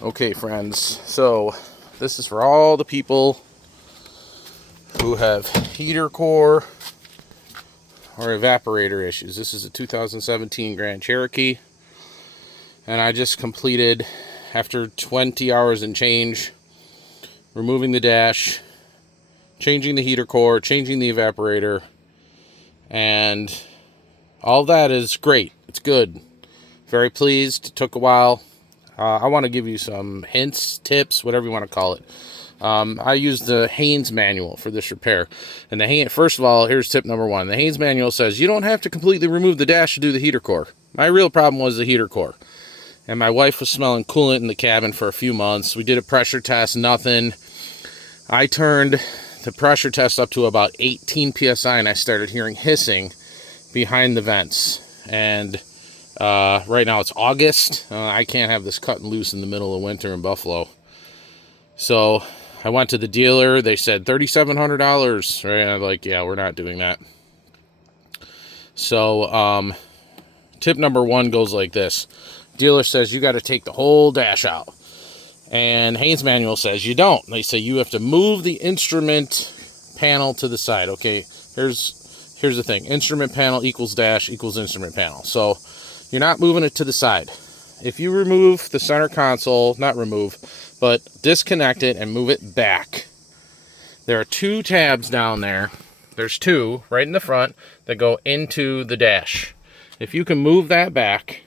Okay, friends, so this is for all the people who have heater core or evaporator issues. This is a 2017 Grand Cherokee, and I just completed, after 20 hours and change, removing the dash, changing the heater core, changing the evaporator, and all that is great. It's good. Very pleased. It took a while. I want to give you some hints, tips, whatever you want to call it. I used the Haynes manual for this repair. And first of all, here's tip number one. The Haynes manual says you don't have to completely remove the dash to do the heater core. My real problem was the heater core. And my wife was smelling coolant in the cabin for a few months. We did a pressure test, nothing. I turned the pressure test up to about 18 psi, and I started hearing hissing behind the vents. And right now it's August. I can't have this cut and loose in the middle of winter in Buffalo. So I went to the dealer. They said $3,700. Right? I'm like, yeah, we're not doing that. So tip number one goes like this. Dealer says you got to take the whole dash out. And Haynes manual says you don't. They say you have to move the instrument panel to the side. Okay, here's the thing. Instrument panel equals dash equals instrument panel. So you're not moving it to the side. If you remove the center console, not remove, but disconnect it and move it back, there are two tabs down there. There's two right in the front that go into the dash. If you can move that back,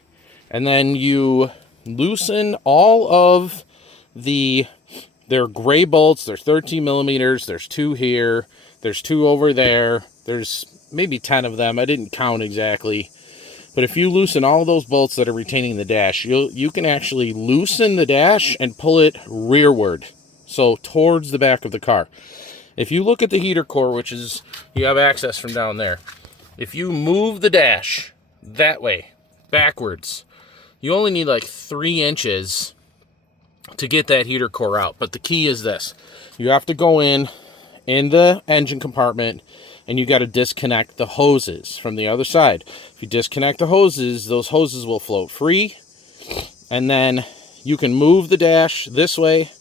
and then you loosen all of they're gray bolts. There's 13 millimeters. There's two here. There's two over there. There's maybe 10 of them. I didn't count exactly. But if you loosen all of those bolts that are retaining the dash, you can actually loosen the dash and pull it rearward, so towards the back of the car. If you look at the heater core, which is, you have access from down there, if you move the dash that way, backwards, you only need like 3 inches to get that heater core out. But the key is this. You have to go in the engine compartment, and you got to disconnect the hoses from the other side. If you disconnect the hoses, those hoses will float free, and then you can move the dash this way,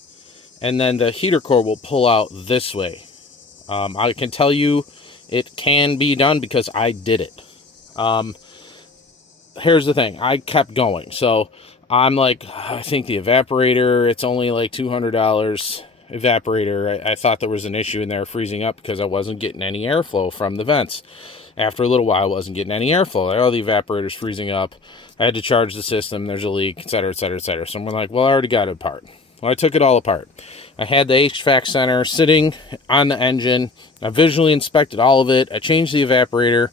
and then the heater core will pull out this way. I can tell you it can be done because I did it. Here's the thing. I kept going. So I'm like, I think the evaporator, it's only like $200. Evaporator, I thought there was an issue in there freezing up because I wasn't getting any airflow from the vents. After a little while, I wasn't getting any airflow. Oh, the evaporator's freezing up. I had to charge the system. There's a leak, etc., etc., etc. So I'm like, well, I already got it apart. Well, I took it all apart. I had the HVAC center sitting on the engine. I visually inspected all of it. I changed the evaporator.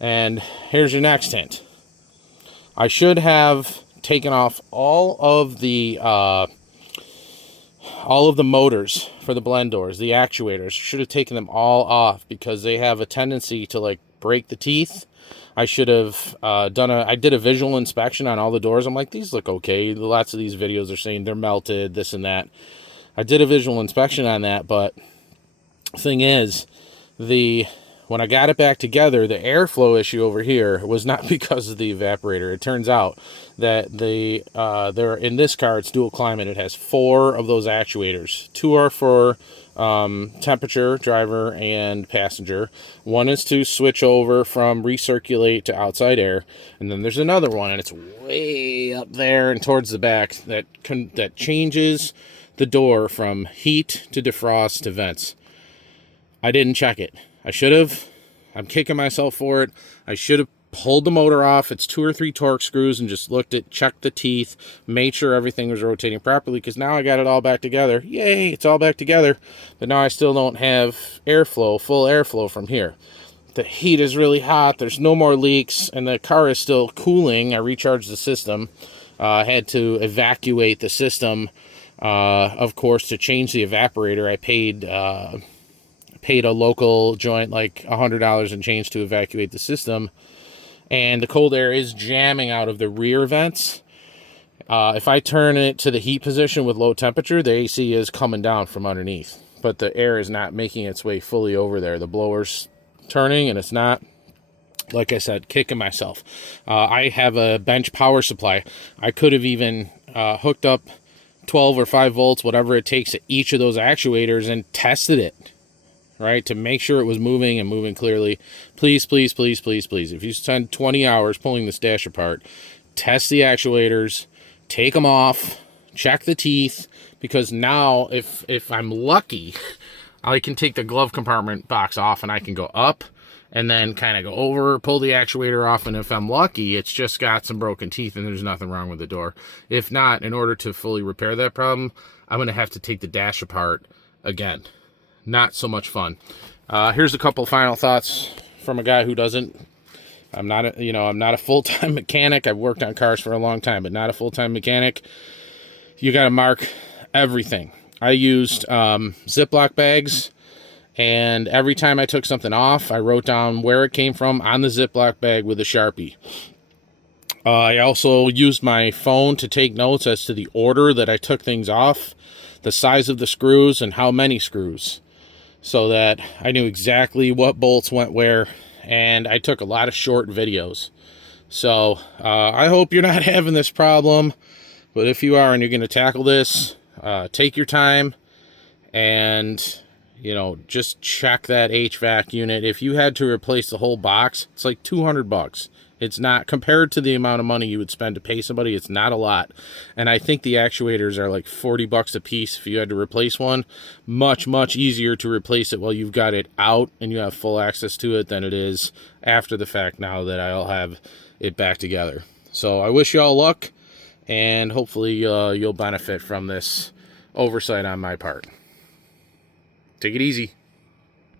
And here's your next hint. I should have taken off all of the motors for the blend doors, the actuators. Should have taken them all off because they have a tendency to like break the teeth. I should have I did a visual inspection on all the doors. I'm like, these look okay. Lots of these videos are saying they're melted, this and that. I did a visual inspection on that, but thing is, when I got it back together, the airflow issue over here was not because of the evaporator. It turns out that they're in this car, it's dual climate. It has 4 of those actuators. 2 are for temperature, driver and passenger. 1 is to switch over from recirculate to outside air. And then there's another one, and it's way up there and towards the back that changes the door from heat to defrost to vents. I didn't check it. I should have. I'm kicking myself for it. I should have pulled the motor off. It's 2 or 3 torque screws and just checked the teeth, made sure everything was rotating properly, because now I got it all back together. Yay, it's all back together. But now I still don't have airflow, full airflow from here. The heat is really hot. There's no more leaks, and the car is still cooling. I recharged the system. I had to evacuate the system, of course, to change the evaporator. I paid a local joint like $100 and change to evacuate the system, and the cold air is jamming out of the rear vents. If I turn it to the heat position with low temperature, the AC is coming down from underneath, but the air is not making its way fully over there. The blower's turning, and it's not. Like I said, kicking myself. I have a bench power supply. I could have even hooked up 12 or 5 volts, whatever it takes, at each of those actuators and tested it, right, to make sure it was moving and moving clearly. Please, please, please, please, please, if you spend 20 hours pulling this dash apart, test the actuators, take them off, check the teeth, because now if I'm lucky, I can take the glove compartment box off and I can go up and then kind of go over, pull the actuator off, and if I'm lucky, it's just got some broken teeth and there's nothing wrong with the door. If not, in order to fully repair that problem, I'm going to have to take the dash apart again. Not so much fun. Here's a couple final thoughts from a guy who doesn't. I'm not a full-time mechanic. I've worked on cars for a long time, but not a full-time mechanic. You got to mark everything. I used Ziploc bags, and every time I took something off, I wrote down where it came from on the Ziploc bag with a Sharpie. I also used my phone to take notes as to the order that I took things off, the size of the screws, and how many screws, so that I knew exactly what bolts went where, and I took a lot of short videos. So I hope you're not having this problem, but if you are and you're going to tackle this, take your time and, just check that HVAC unit. If you had to replace the whole box, it's like $200. It's not, compared to the amount of money you would spend to pay somebody, it's not a lot. And I think the actuators are like $40 a piece if you had to replace one. Much, much easier to replace it while you've got it out and you have full access to it than it is after the fact, now that I'll have it back together. So I wish you all luck, and hopefully you'll benefit from this oversight on my part. Take it easy.